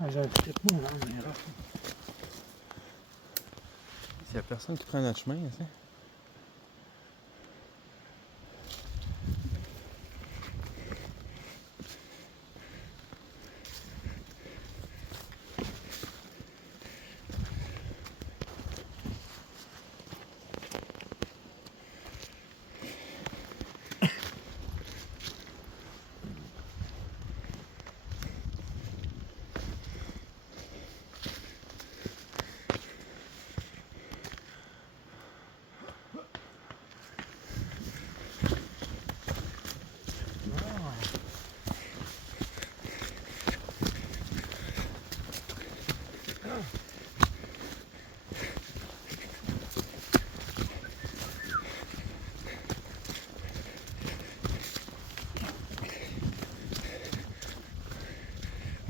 Ah, j'ai peut-être moins dans mes roches. S'il y a personne qui prend notre chemin, tu sais.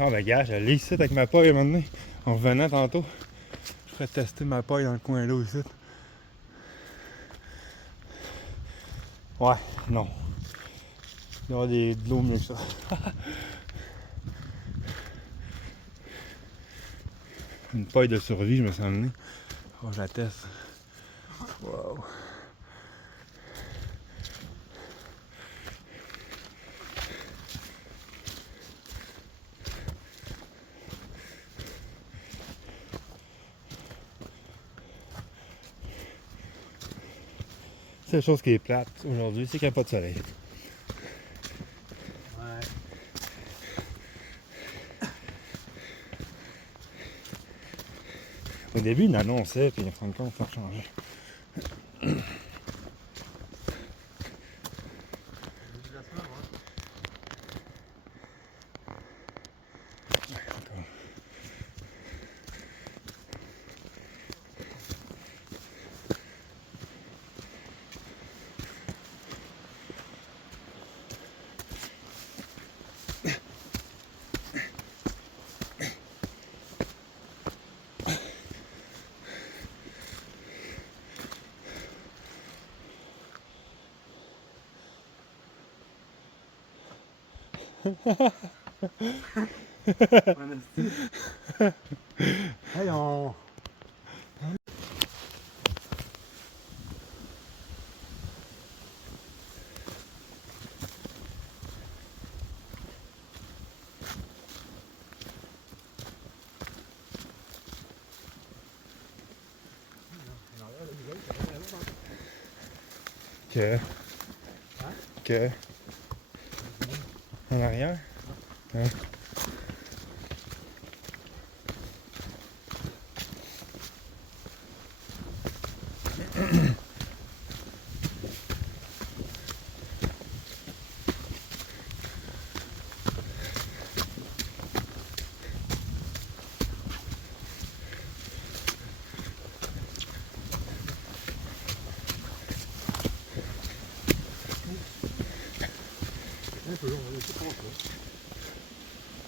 Ah ben gars, j'allais ici avec ma paille à un moment donné. En revenant tantôt, je ferais tester ma paille dans le coin là ici. Ouais, non. Il y aura de l'eau mieux que ça. Une paille de survie, je me suis emmené. Oh, je la teste. Wow. C'est la chose qui est plate aujourd'hui, c'est qu'il n'y a pas de soleil. Ouais. Au début, il annonçait, puis en fin de compte, ça a changé. Hey, on... Que. Hein? Que. En arrière? Hein? Un peu long, on est tout contre là.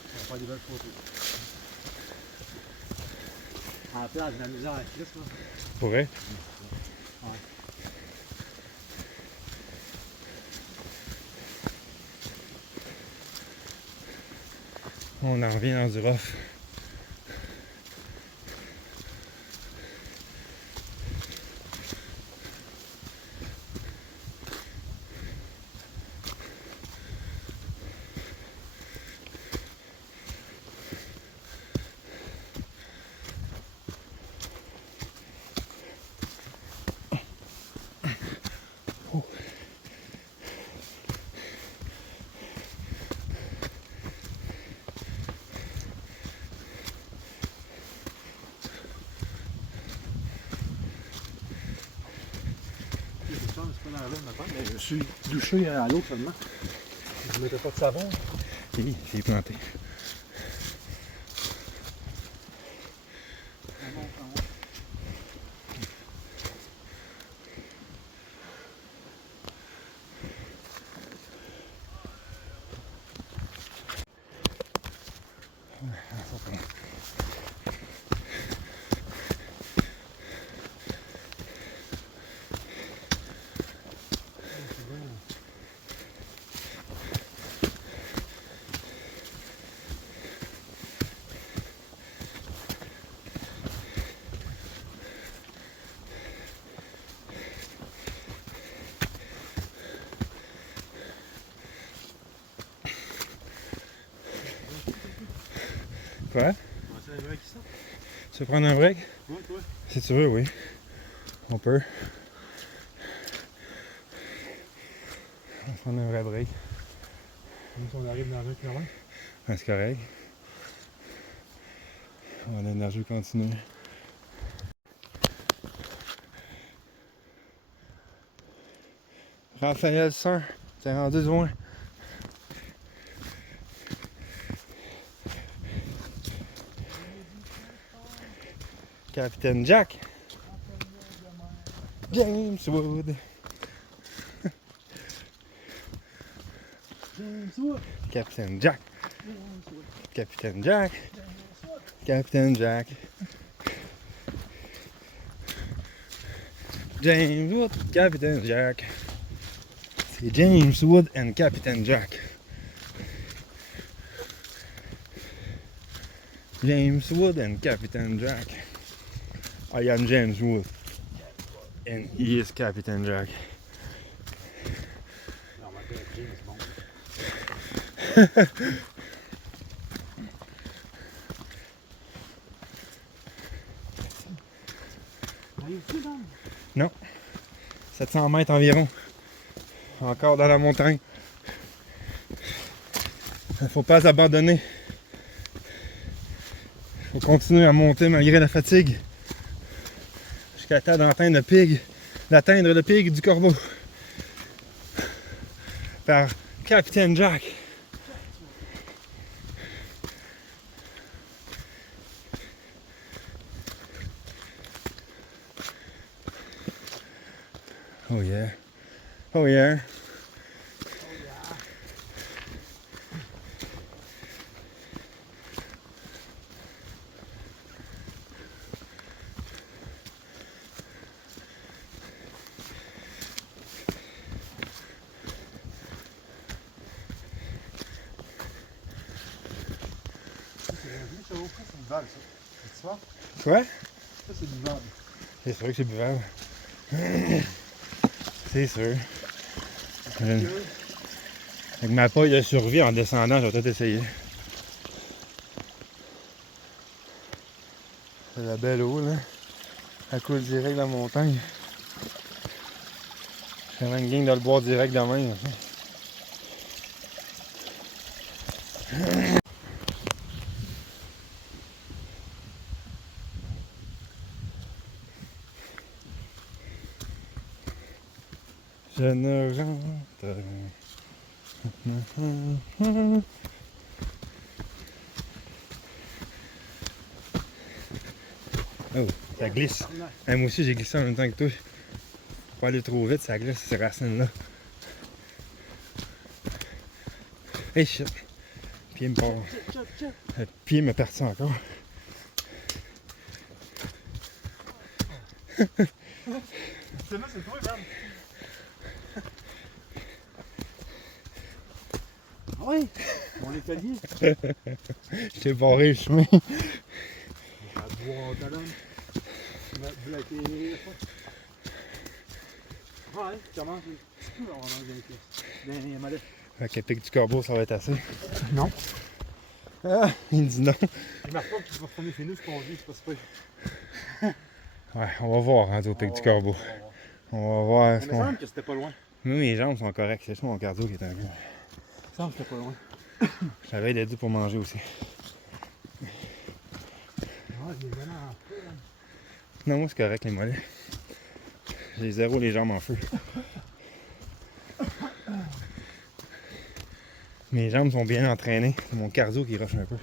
On va faire des belles photos. En place, de la misère à Chris, là. Pourrait? Ouais. On en revient dans du rough. C'est pas dans l'eau, mais je suis douché à l'eau seulement. Je ne mettais pas de savon. Oui, j'ai planté. Quoi? On va essayer un break ici. Tu veux prendre un break? Ouais, toi. Si tu veux, oui. On peut. On va prendre un vrai break. Même si on arrive dans un kilomètre. Ah, c'est correct. On a l'énergie continue. Raphaël 100, t'es rendu loin. Capitaine Jack. James Wood. James Wood. Capitaine Jack. James Wood. Capitaine Jack. James Wood. Capitaine Jack. James Wood, Capitaine Jack. C'est James Wood and Captain Jack. James Wood and Captain Jack. I am James Wood. And he is Captain Jack. Non, on va dire James Bond. Arrives-tu, Dan? Non. 700 mètres environ. Encore dans la montagne. Il ne faut pas abandonner. Il faut continuer à monter malgré la fatigue. Jusqu'à temps d'atteindre le pic du Corbeau. Par Capitaine Jack. Oh yeah. Oh yeah. C'est une balle, ça. C'est ça? Quoi? Ça, c'est une balle. C'est sûr que c'est buvable. C'est sûr. Avec ma paille de survie en descendant, je vais peut-être essayer. C'est la belle eau, là. Elle coule direct dans la montagne. J'ai vraiment une gang de le boire direct de même. Je ne rentre. Oh, ça glisse. Hey, moi aussi, j'ai glissé en même temps que toi. Faut pas aller trop vite, ça glisse, ces racines-là. Hey, shit. Le pied me part. Le pied me partit encore. C'est là, c'est toi, Dan. Oui, on est alliés. Je t'ai barré le chemin. On va boire en talon. On va bloquer. Ouais, tu commences un petit peu à avoir dans les pièces. Dans les mollets. Fait que pic du Corbeau, ça va être assez. Non. Ah, il dit non. Je marque pas que tu vas retourner chez nous, je conduis, c'est pas super. Ouais, on va voir, hein, au pic du Corbeau. On va voir. Il me semble que c'était pas loin. Moi, mes jambes sont correctes. C'est juste mon cardio qui est un peu. Il me semble que c'était pas loin. Je t'avais aidé pour manger aussi. Ouais, je les mollets en feu, là. Non, moi, c'est correct, les mollets. J'ai zéro les jambes en feu. Mes jambes sont bien entraînées. C'est mon cardio qui rush un peu.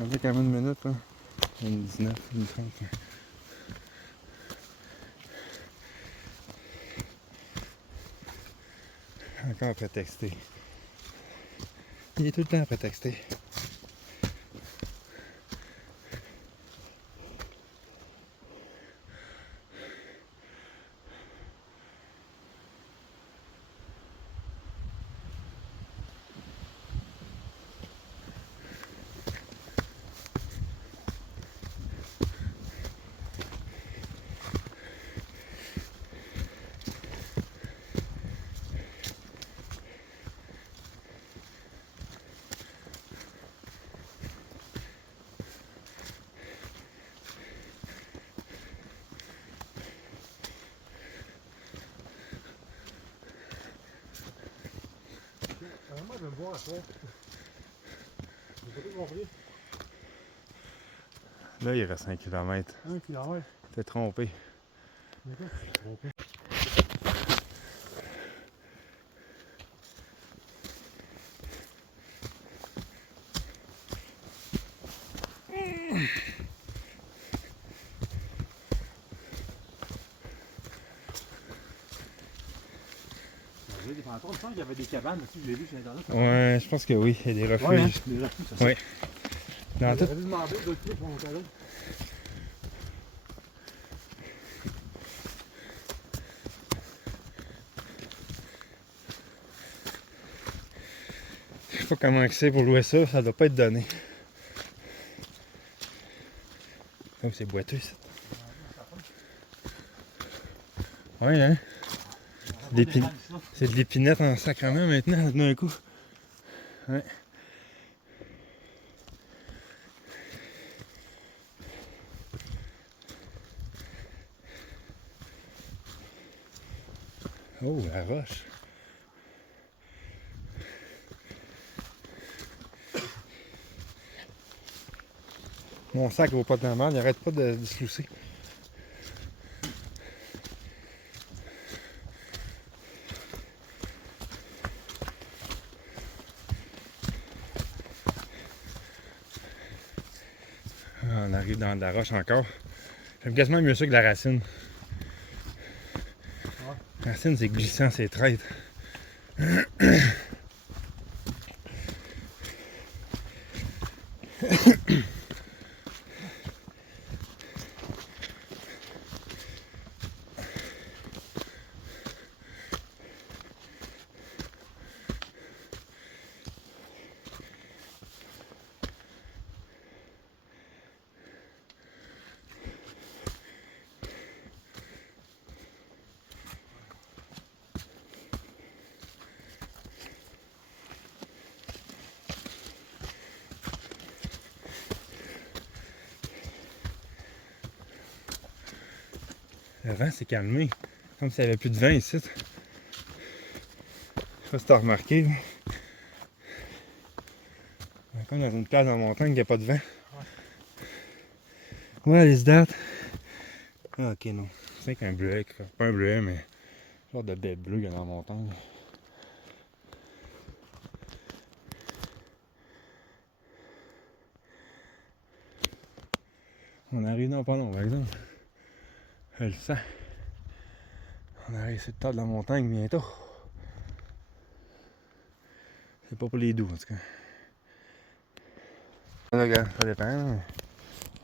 On fait quand même une minute, là. Une 19, une 30. Encore prétexté. Il est tout le temps prétexté. de me voir à soir. J'ai pas tout compris. Là, il reste 1 km. 1 km. T'es trompé. Mais quoi, je suis trompé. Il y avait des fantômes, je pense qu'il y avait des cabanes aussi, j'ai vu sur Internet. Ouais, je pense que oui, il y a des refuges. Ouais, hein, des refuges, ça. Ouais. Dans tout. J'avais demandé d'autres pieds pour mon câlin. Je sais pas comment c'est pour louer ça, ça doit pas être donné. Oh, c'est boiteux ça. Ouais, hein? C'est de l'épinette en sacrement maintenant, d'un coup. Ouais. Oh, la roche. Mon sac vaut pas de la merde, il arrête pas de se lousser. Ah, on arrive dans de la roche encore. J'aime quasiment mieux ça que la racine. Ouais. La racine, c'est glissant, c'est traître. Le vent s'est calmé. Comme s'il n'y avait plus de vent ici. Je sais pas si t'as remarqué. Là. On est comme dans une place dans la montagne qui n'a pas de vent. What is that? Ah, ok, non. C'est qu'un bleuet. Pas un bleuet, mais un genre de bête bleue qu'il y a dans la montagne. On arrive dans pas long, par exemple. Je le sens. On arrive sur le top de la montagne bientôt. C'est pas pour les doux, en tout cas. Là, regarde, ça dépend. Mais...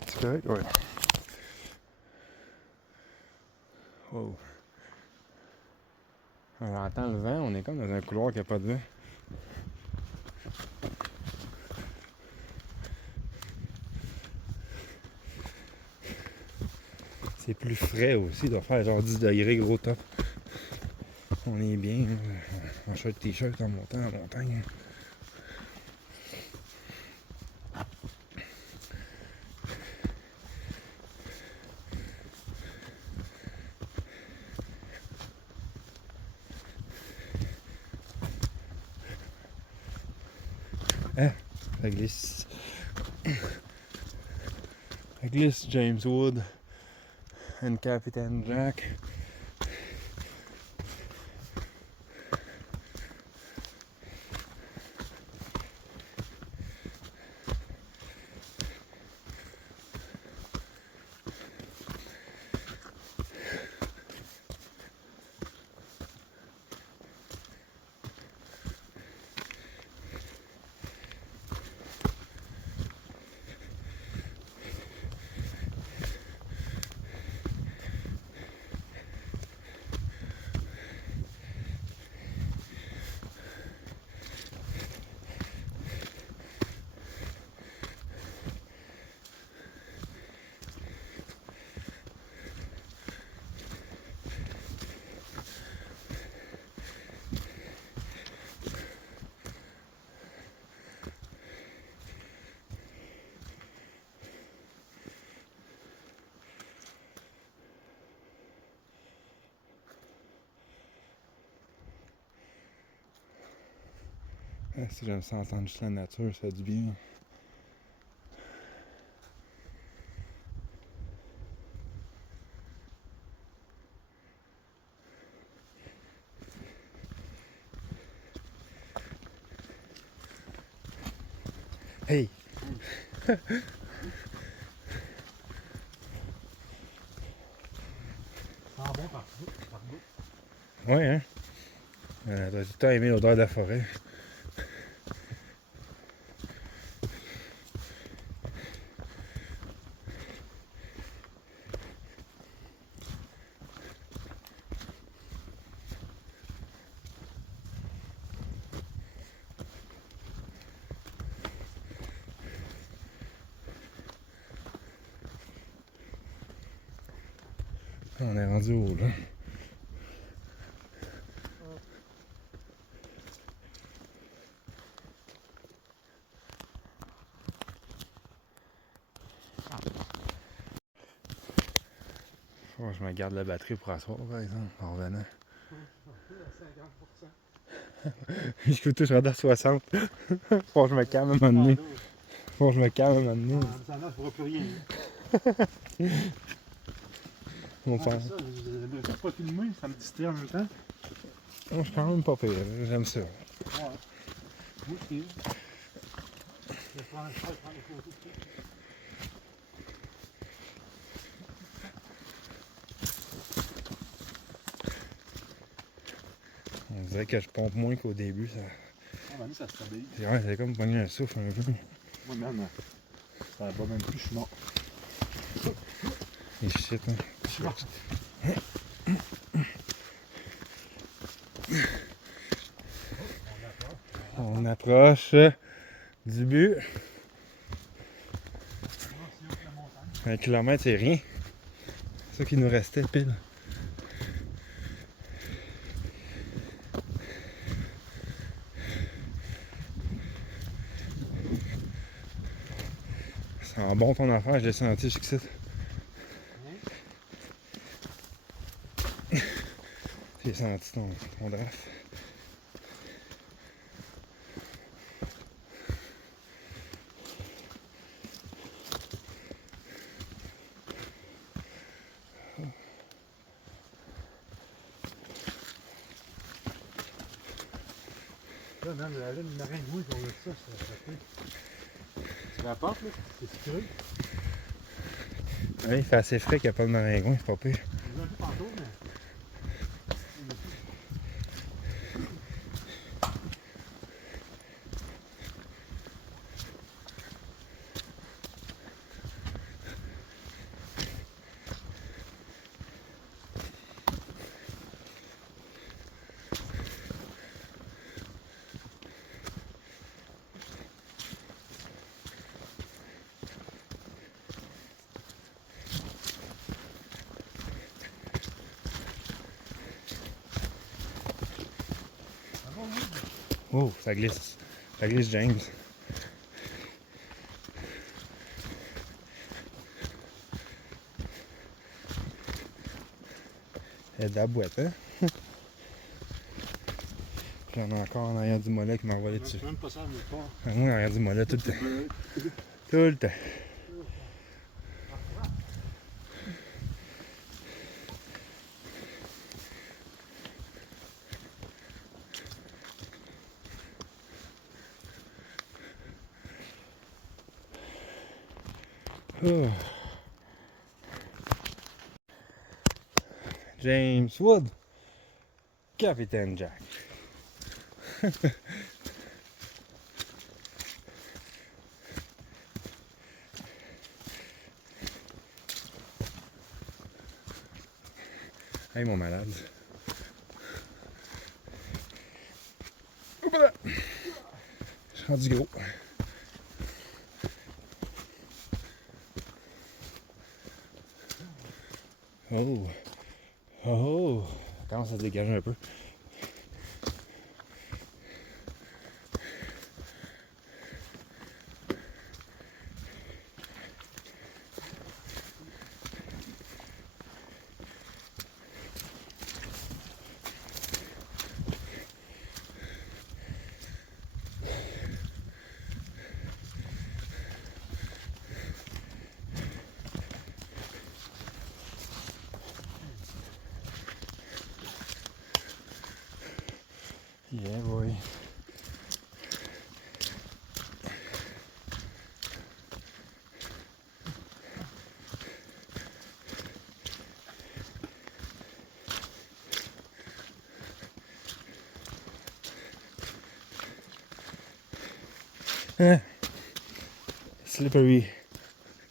C'est correct? Ouais. Wow. On entend le vent, on est comme dans un couloir qui n'a pas de vent. C'est plus frais aussi, il doit faire genre 10 degrés gros top. On est bien, en short t-shirt en montant en montagne. Hein? Ça glisse. Ça glisse James Wood and Captain Jack. Ah, si j'aime ça entendre juste la nature, ça fait du bien. Hey! Ça sent bon par bout. Ouais, hein? T'as tout le temps aimé l'odeur de la forêt. On est rendu haut, là. Faut que je me garde la batterie pour asseoir, par exemple, en revenant. À 50%. Je peux toucher à 60. Faut que je me calme à un moment donné. Faut que je me calme à un moment donné. Ça là, je ne pourrai plus rien. On C'est fait. ça, je ne pas filmer, ça me distrait en même temps. Je suis quand même pas pire, j'aime ça. Ouais. Moi, je filme. Je prends les photos. On dirait que je pompe moins qu'au début. Ça... Ah, ben, ça se stabilise. Ouais, c'est comme pogner un souffle un peu. Moi, même, ça va même plus, je suis mort. Et shit, hein. Je suis mort. On approche du but. 1 kilomètre, c'est rien. C'est ça qui nous restait pile. C'est un bon ton affaire, je l'ai senti jusqu'ici. J'ai senti ton draft. Là, même la laine maringouille qu'on a ça, ça fait. Tu rapportes, là? C'est creux. Oui, il fait assez frais qu'il n'y a pas de maringouin, c'est pas pire. Je un peu tantôt, mais. Oh, ça glisse. Ça glisse, James. Il y a de la boîte, hein? J'en ai encore en arrière du mollet qui m'a envolé dessus. Je même pas ça à nulle part. Ah, moi, en arrière du mollet tout le temps. Tout le temps. Oh. James Wood, Capitaine Jack. Hey mon malade. Hop là. Je suis rendu gros. Oh. Oh. Ça commence à se dégager un peu. Eh boy.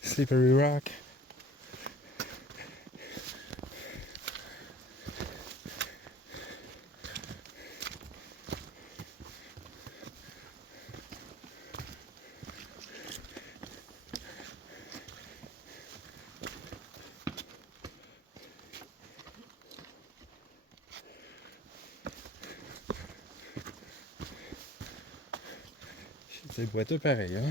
Slippery rock. C'est boiteux pareil, hein?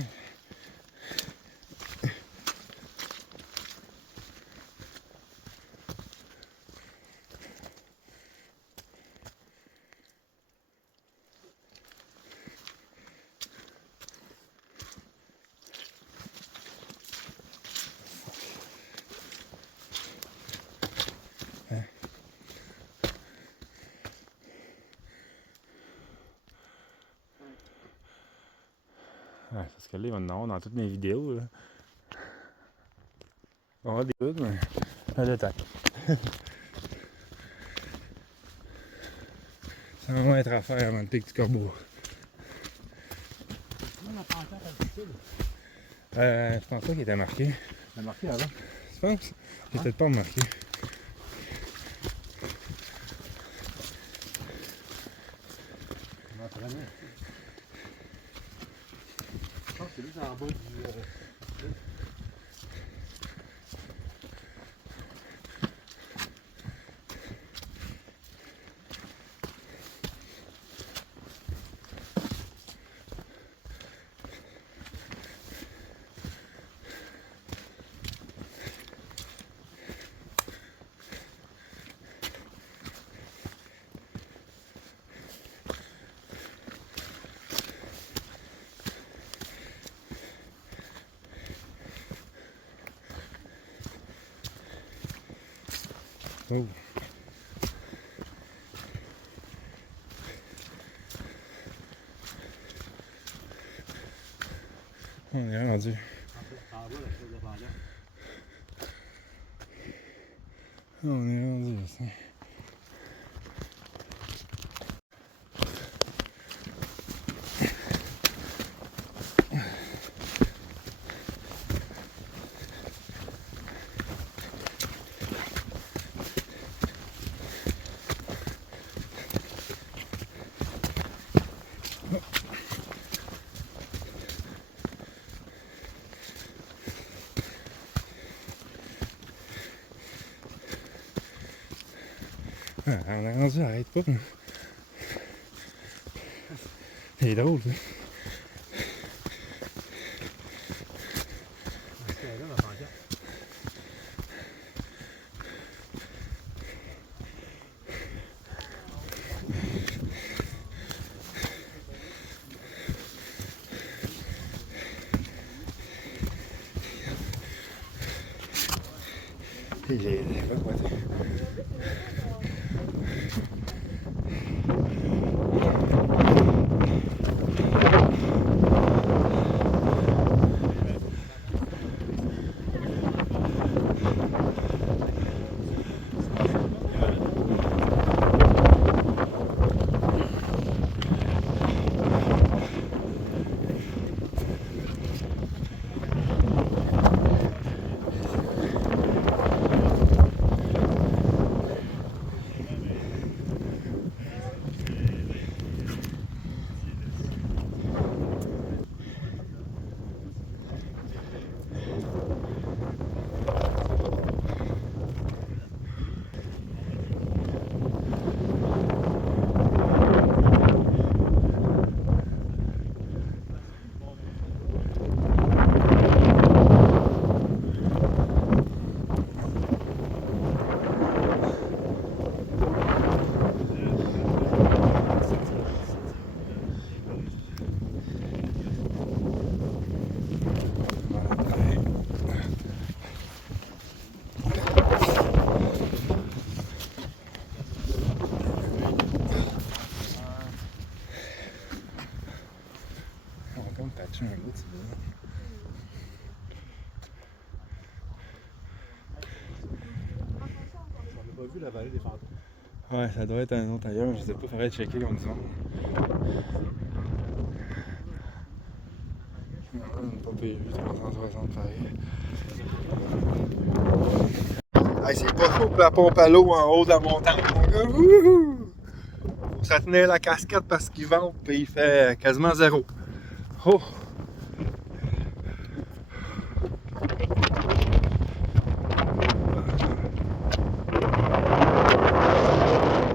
Ouais, parce que là, il va en avoir dans toutes mes vidéos. Là. On va avoir des trucs, mais pas de temps. Ça va vraiment être à faire avant le pic du Corbeau. Je pense pas qu'il était marqué. Il a marqué avant. Tu penses? Il est peut-être pas marqué. Je m'entraînais. Je pense que c'est juste en bas du... Oh. On est rendu. En bas, la chose de bandage. On est rendu ici. Ah, on est rendu, arrête pas. C'est drôle, ça. C'est là, la bandage. J'ai pas quoi dire. l'impression de patcher un bout, c'est bien. On n'a pas vu la vallée des fantômes. Ouais, ça doit être un autre ailleurs, je sais pas, faudrait checker comme ça. Pas payé, 360 pareil. Hey, c'est pas chaud pour la pompe à l'eau en haut de la montagne, mon gars. Wouhou! Ça tenait la casquette parce qu'il vente et il fait quasiment zéro. Oh!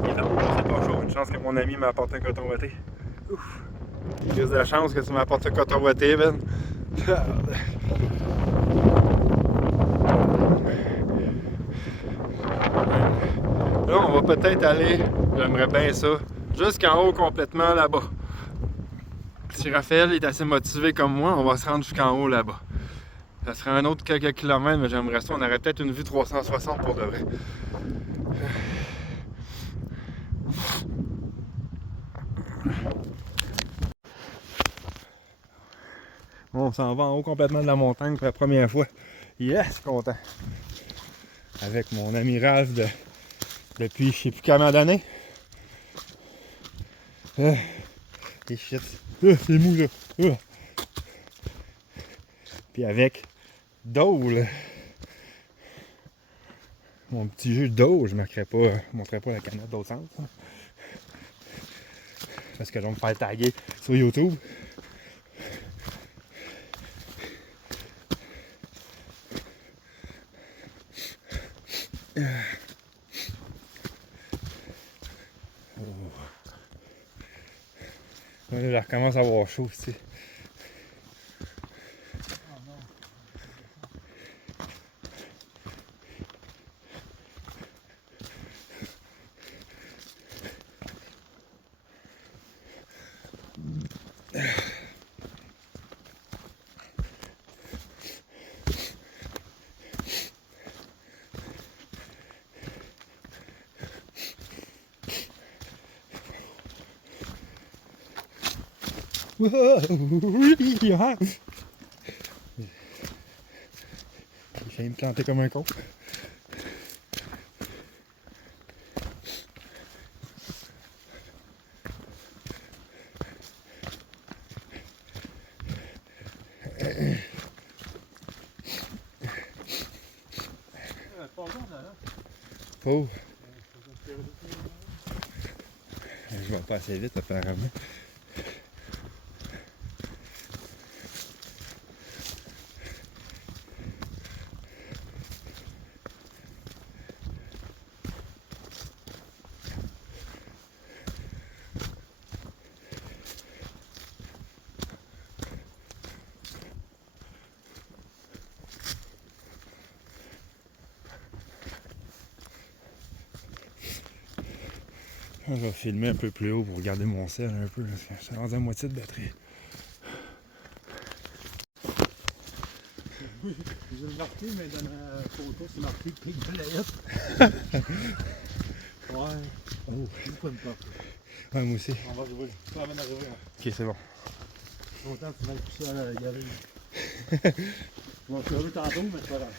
C'est pas chaud, une chance que mon ami m'apporte un coton ouaté. Ouf! Il reste de la chance que tu m'apportes un coton ouaté, Ben. Là, on va peut-être aller, j'aimerais bien ça, jusqu'en haut complètement là-bas. Si Raphaël est assez motivé comme moi, on va se rendre jusqu'en haut là-bas. Ça serait un autre quelques kilomètres, mais j'aimerais ça. On aurait peut-être une vue 360 pour de vrai. On s'en va en haut complètement de la montagne pour la première fois. Yes, content. Avec mon ami Raph depuis je sais plus combien d'années. Et shit. C'est mou là. Puis avec Dole. Mon petit jeu d'eau, je ne montrerai pas la canette d'autre sens. Hein. Parce que je vais me faire taguer sur YouTube. Là, je recommence à avoir chaud aussi. J'ai failli me planter comme un con. Oh! Je vais pas assez vite apparemment. Je vais filmer un peu plus haut pour regarder mon sel un peu, parce que je suis rendu à moitié de batterie. Oui, j'ai marqué, mais dans la photo, c'est marqué Pic de la Hette. Ouais. Oh, je pas une porte. Ouais, moi aussi. On va rouvrir. Tu vas même à rouvrir. Ok, c'est bon. Longtemps, tu vas tout ça y aller. Je vais te lever tantôt, mais c'est pas grave.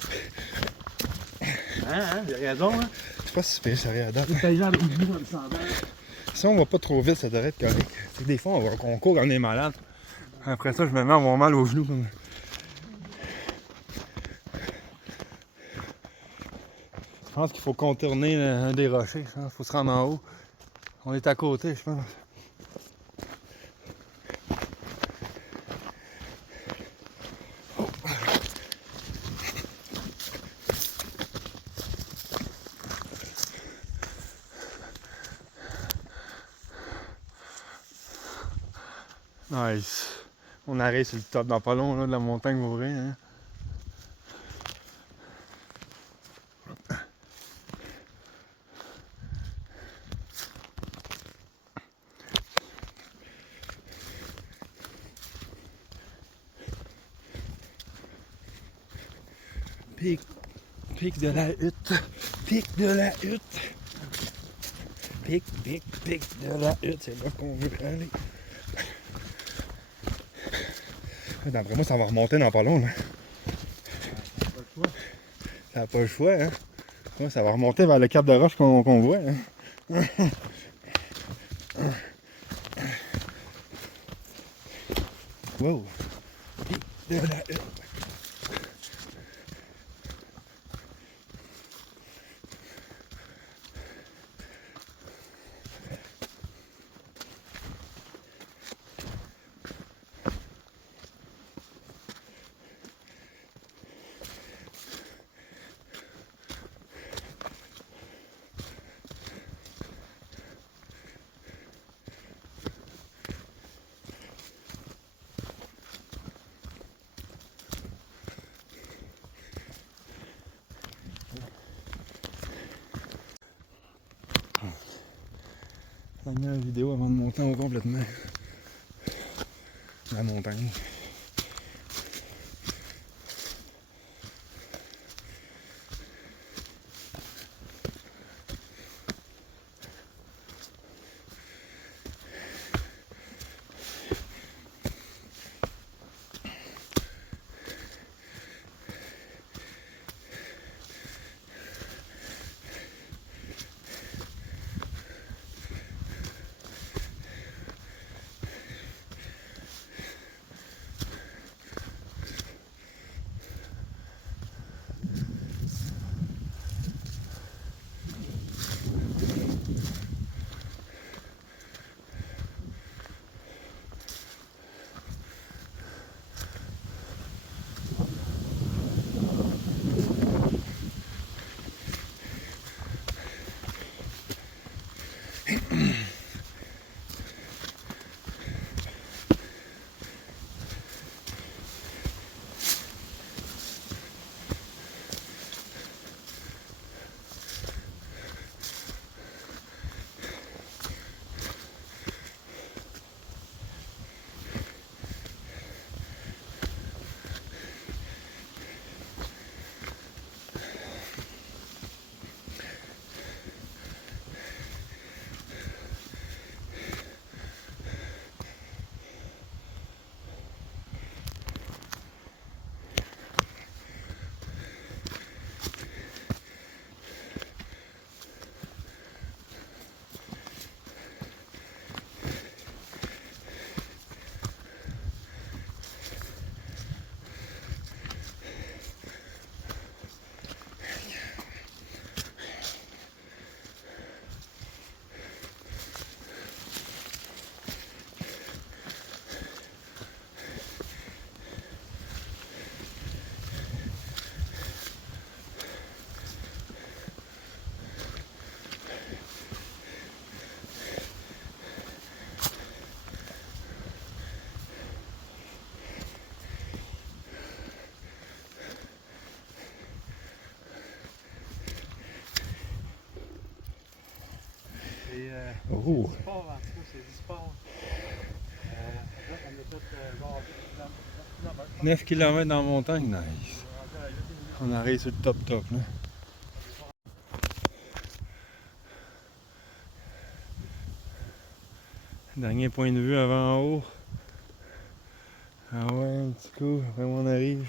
Hein, j'ai raison, hein? C'est pas si pire, ça rien à date. C'est gens de genoux comme ça. Si on va pas trop vite, ça devrait être correct. C'est que des fois, on court quand on est malade. Après ça, je me mets à avoir mal aux genoux. Je pense qu'il faut contourner un des rochers. Il faut se rendre en haut. On est à côté, je pense. Nice. On arrive sur le top dans pas long là, de la montagne Vauvray. Hein. Pic de la hutte. Pic de la hutte. Pic de la hutte. C'est là qu'on veut aller. D'après moi, ça va remonter dans pas long. Là. Pas le choix. Ça n'a pas le choix. Hein? Ouais, ça va remonter vers le cap de roche qu'on voit. Hein? Wow! Dernière vidéo avant de monter en haut complètement. La montagne. Oh! C'est du sport, en tout cas, c'est du sport. Là, on a fait genre 9 km dans la montagne, nice. On arrive sur le top là. Dernier point de vue avant en haut. Ah ouais, un petit coup, après on arrive.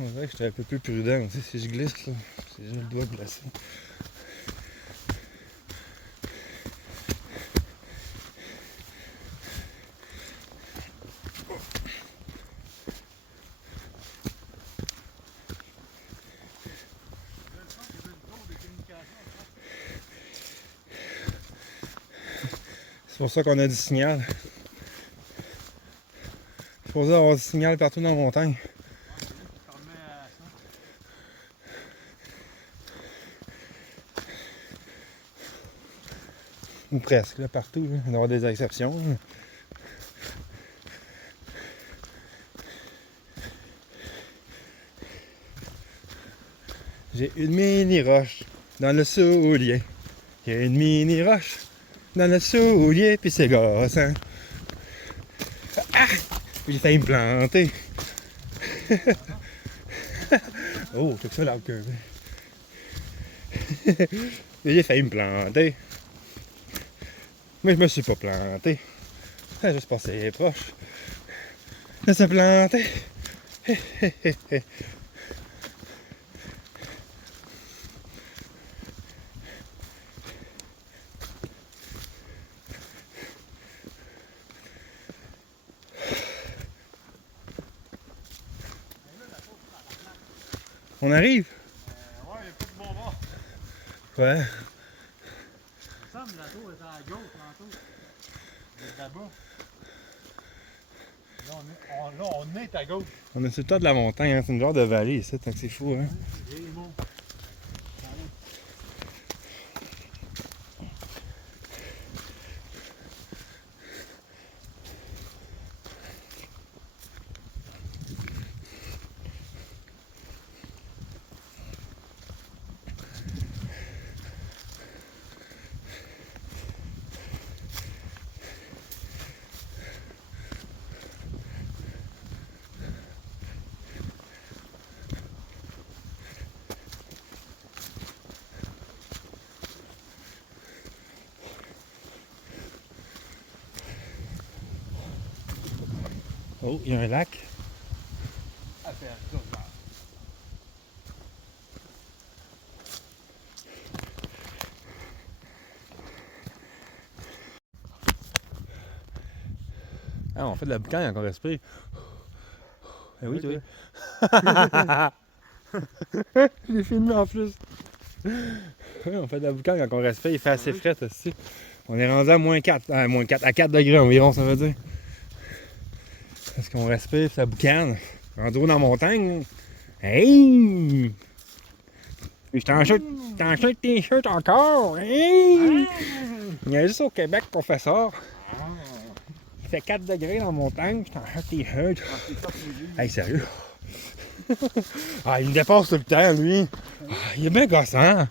On dirait que j'étais un peu plus prudent, tu sais, si je glisse, là, j'ai le doigt glacé. C'est pour ça qu'on a du signal. C'est pour ça avoir du signal partout dans la montagne. Ou presque, là, partout. Là. Il va y avoir des exceptions. Là. J'ai une mini roche dans le soulier. Il y a une mini roche dans le soulier, puis c'est gossant. Ah! J'ai failli me planter. Oh, c'est ça l'arbre curvé. J'ai failli me planter. Mais je me suis pas planté. J'ai juste passé proche de se planter. On arrive? Ouais, il n'y a pas de bon bord. Ouais. Il me semble que la tour était à gauche tantôt. De là-bas. Là, on est à gauche. On est sur le tas de la montagne, hein. C'est une genre de vallée ici, donc c'est fou, hein. Vraiment. Oh, il y a un lac. À faire ça. Ah, on fait de la boucagne quand on respire. Eh oui, Oui, toi. Je l'ai filmé en plus. Oui, on fait de la boucagne quand on respire, il fait assez frais aussi. On est rendu à moins 4, à 4 degrés environ, ça veut dire. Parce qu'on respire, ça boucane. Rendu haut dans la montagne. Hey! Je t'en chute t-shirt encore. Hey! Il y a juste au Québec qu'on fait ça. Il fait 4 degrés dans la montagne, je t'en chute t-shirt. Hey, sérieux? Ah, il me dépasse tout le temps, lui. Ah, il est bien gossant.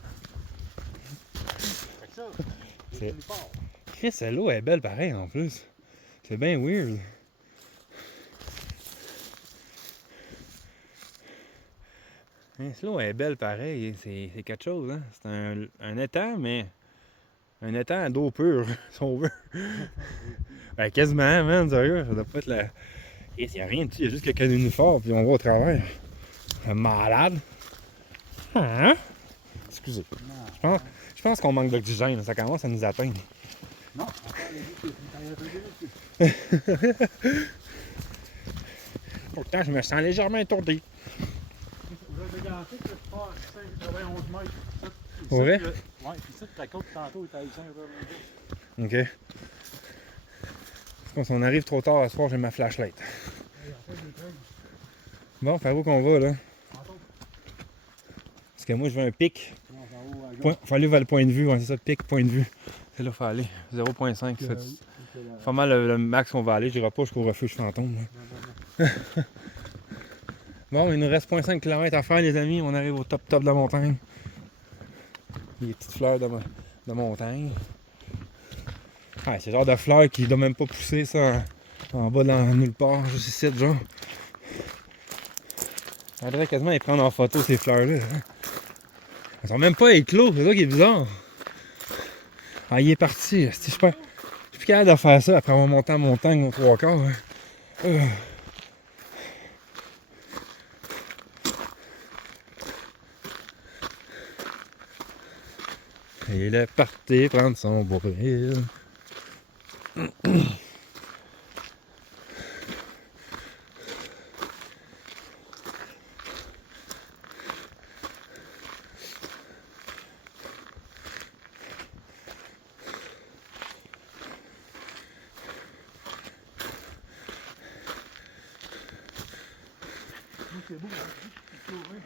C'est... Chris, l'eau est belle pareil en plus. C'est bien weird. Hein, l'eau est belle pareil. C'est quelque chose, hein. C'est un étang, mais un étang d'eau pure, si on veut. Ben, quasiment, man, sérieux. Ça doit pas être la... Il n'y a rien dessus, il y a juste quelques uniformes, puis on va au travers. Un malade. Hein? Excusez. Je pense qu'on manque d'oxygène, ça commence à nous atteindre. Non, Pourtant, je me sens légèrement étourdi. vous avez garanti que tu pars à 91 mètres. Ouais? Ouais, puis ça, ta côte tantôt était à 190. Ok. Je pense qu'on arrive trop tard à ce soir, j'ai ma flashlight. Bon, par où qu'on va là? Parce que moi je veux un pic. Faut aller vers le point de vue, ouais, c'est ça, pic, point de vue. C'est là qu'il faut aller. 0.5. C'est pas mal le max qu'on va aller, je dirais pas jusqu'au refuge fantôme. Bon, il nous reste 0.5 km à faire les amis, on arrive au top de la montagne. Les petites fleurs de montagne. Ouais, c'est le genre de fleurs qui ne doit même pas pousser ça en bas dans nulle part, juste ici, genre. On devrait quasiment les prendre en photo ces fleurs-là. Hein. Elles sont même pas éclos, c'est ça qui est bizarre. Ah, il est parti. Je suis plus capable de faire ça après avoir monté en montagne aux 3/4. Hein. Il est parti prendre son bourril.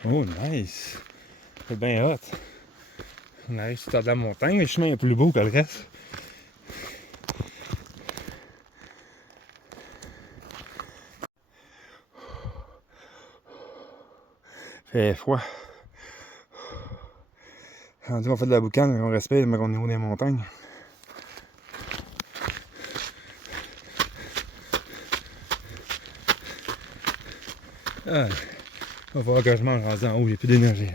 Oh, nice! C'est bien hot. On arrive sur le top de la montagne, mais le chemin est plus beau que le reste. Fait froid. On fait de la boucane, on respire, mais on est haut des montagnes. Ah, va falloir que je mange rendu en haut, j'ai plus d'énergie.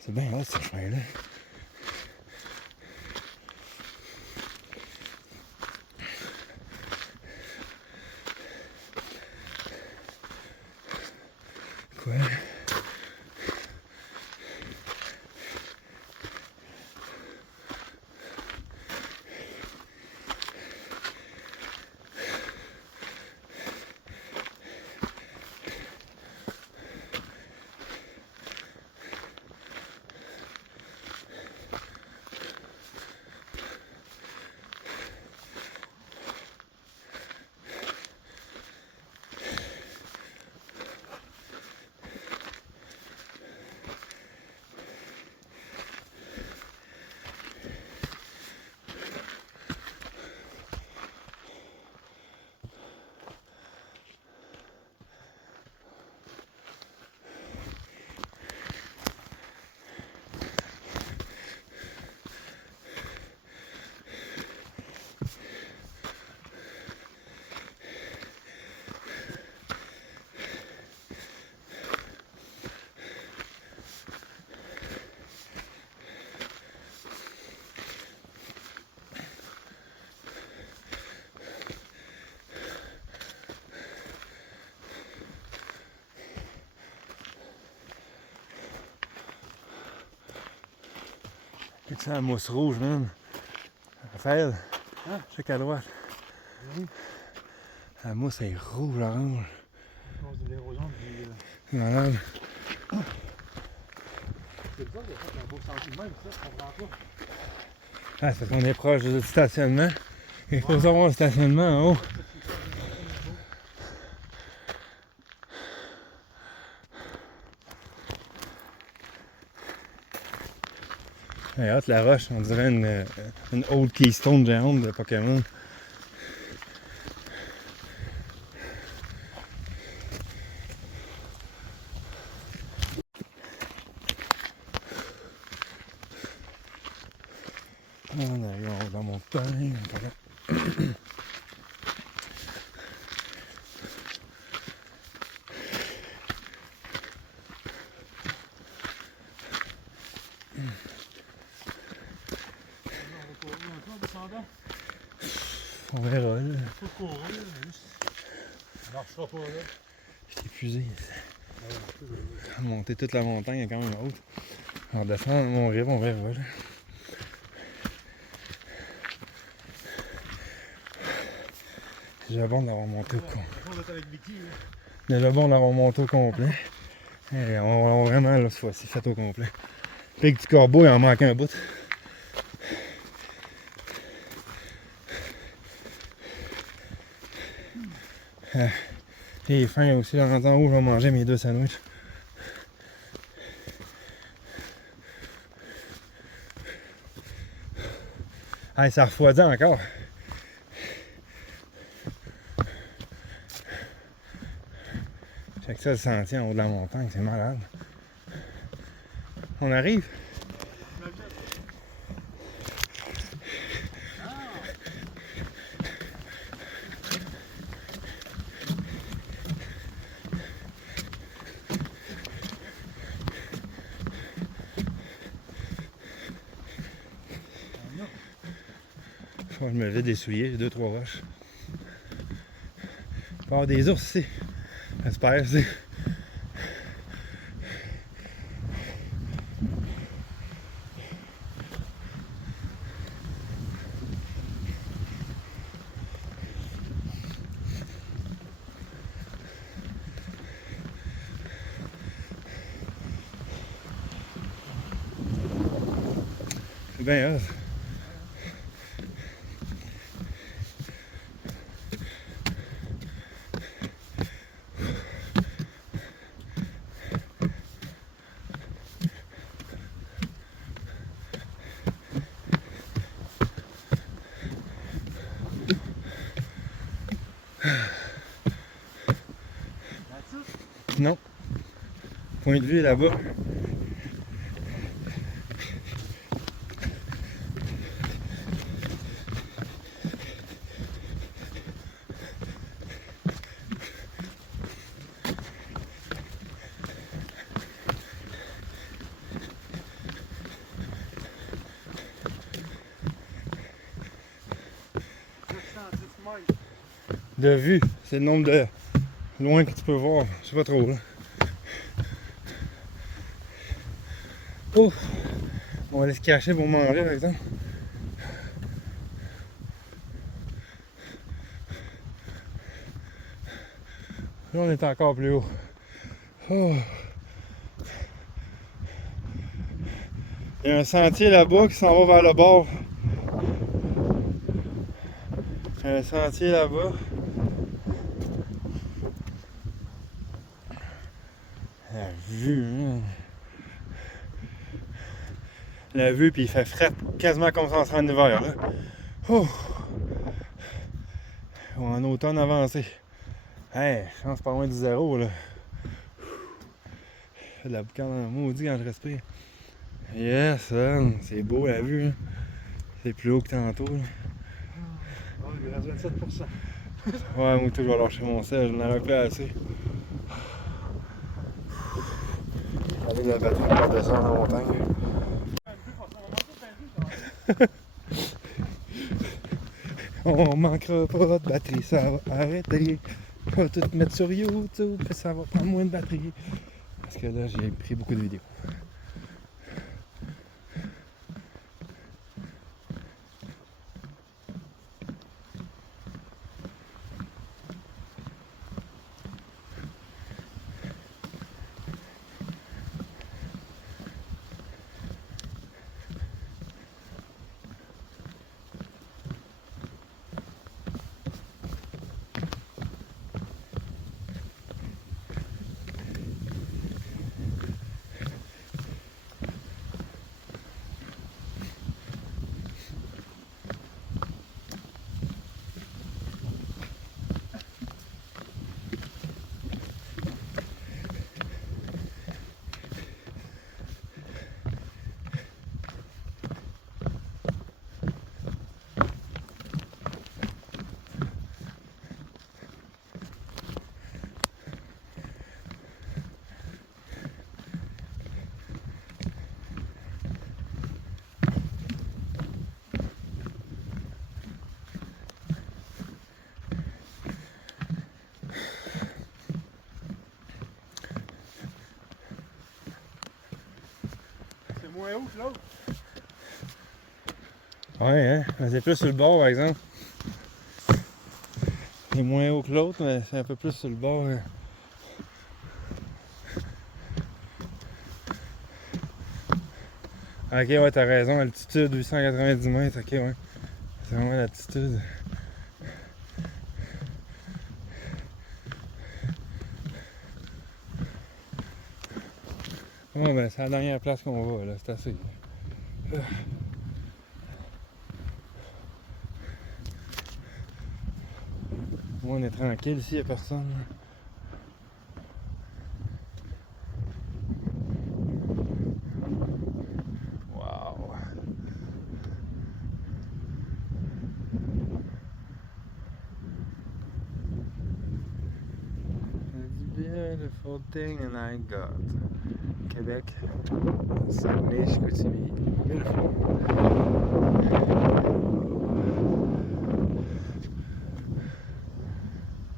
C'est bien hot ce chemin-là. Quoi? C'est la mousse rouge, man. Raphaël, hein? check à droite. Oui. La mousse est rouge-orange. À cause de l'érosion du... Malade. C'est bizarre de faire un beau sentiment même, ça, je comprends pas. Ah, c'est parce qu'on est proche du stationnement. Il faut avoir un stationnement en haut. C'est hot, la roche, on dirait une old Keystone géante de Pokémon. On arrive en haut de la montagne. On verra là. Faut courir, mais juste... Ça marchera pas là. Je suis épuisé. Monter toute la montagne est quand même haute. On descend mon rive, on verra là. C'est déjà bon d'avoir monté au complet. Déjà bon d'avoir monté au complet. Et on va vraiment là, cette fois-ci fait au complet. Pic du corbeau, il en manque un bout. J'ai faim aussi, en rentrant en haut, je vais manger mes 2 sandwichs. Hey, ça refroidit encore. Fait que ça, le sentier en haut de la montagne, c'est malade. On arrive? Faut que je me vide des souliers, j'ai 2-3 roches. Il va y avoir des ours ici. J'espère, c'est. C'est bien hot. Non. Point de vue là-bas. de vue. C'est le nombre de loin que tu peux voir. Je sais pas trop là. Oh! On va aller se cacher pour manger par exemple. Là on est encore plus haut. Oh. Il y a un sentier là-bas qui s'en va vers le bord. Il y a un sentier là-bas. La vue, hein. La vue, puis il fait fret, quasiment comme ça en hiver. Là. Oh. En automne avancé. Hey, je pense pas loin du zéro. Là. Je fais de la boucane dans le maudit quand je respire. Yes, c'est beau la vue. Hein. C'est plus haut que tantôt. Là. Oh, il reste 27%. Ouais, moi, je vais lâcher mon sel, je n'en aurais plus assez. Avec la batterie, on va descendre en montagne. On manquera pas de batterie, ça va arrêter. On va tout mettre sur YouTube, ça va prendre moins de batterie. Parce que là, j'ai pris beaucoup de vidéos. Moins haut que l'autre. Ouais, hein? C'est plus sur le bord, par exemple. C'est moins haut que l'autre, mais c'est un peu plus sur le bord. Hein. Ok, ouais, t'as raison. Altitude 890 mètres. Ok, ouais. C'est vraiment l'altitude. Ouais, ben, c'est la dernière place qu'on va, là. C'est assez. Moi, on est tranquille ici, il n'y a personne. Wow! It's beautiful thing and I got. Québec, Saguenay-Chicoutimi. Beautiful.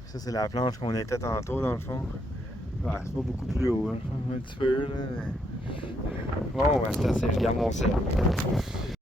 Ça, c'est la planche qu'on était tantôt, dans le fond. Ouais, c'est pas beaucoup plus haut, hein, un petit peu, là. Bon, ben, c'est assez, je garde mon sel.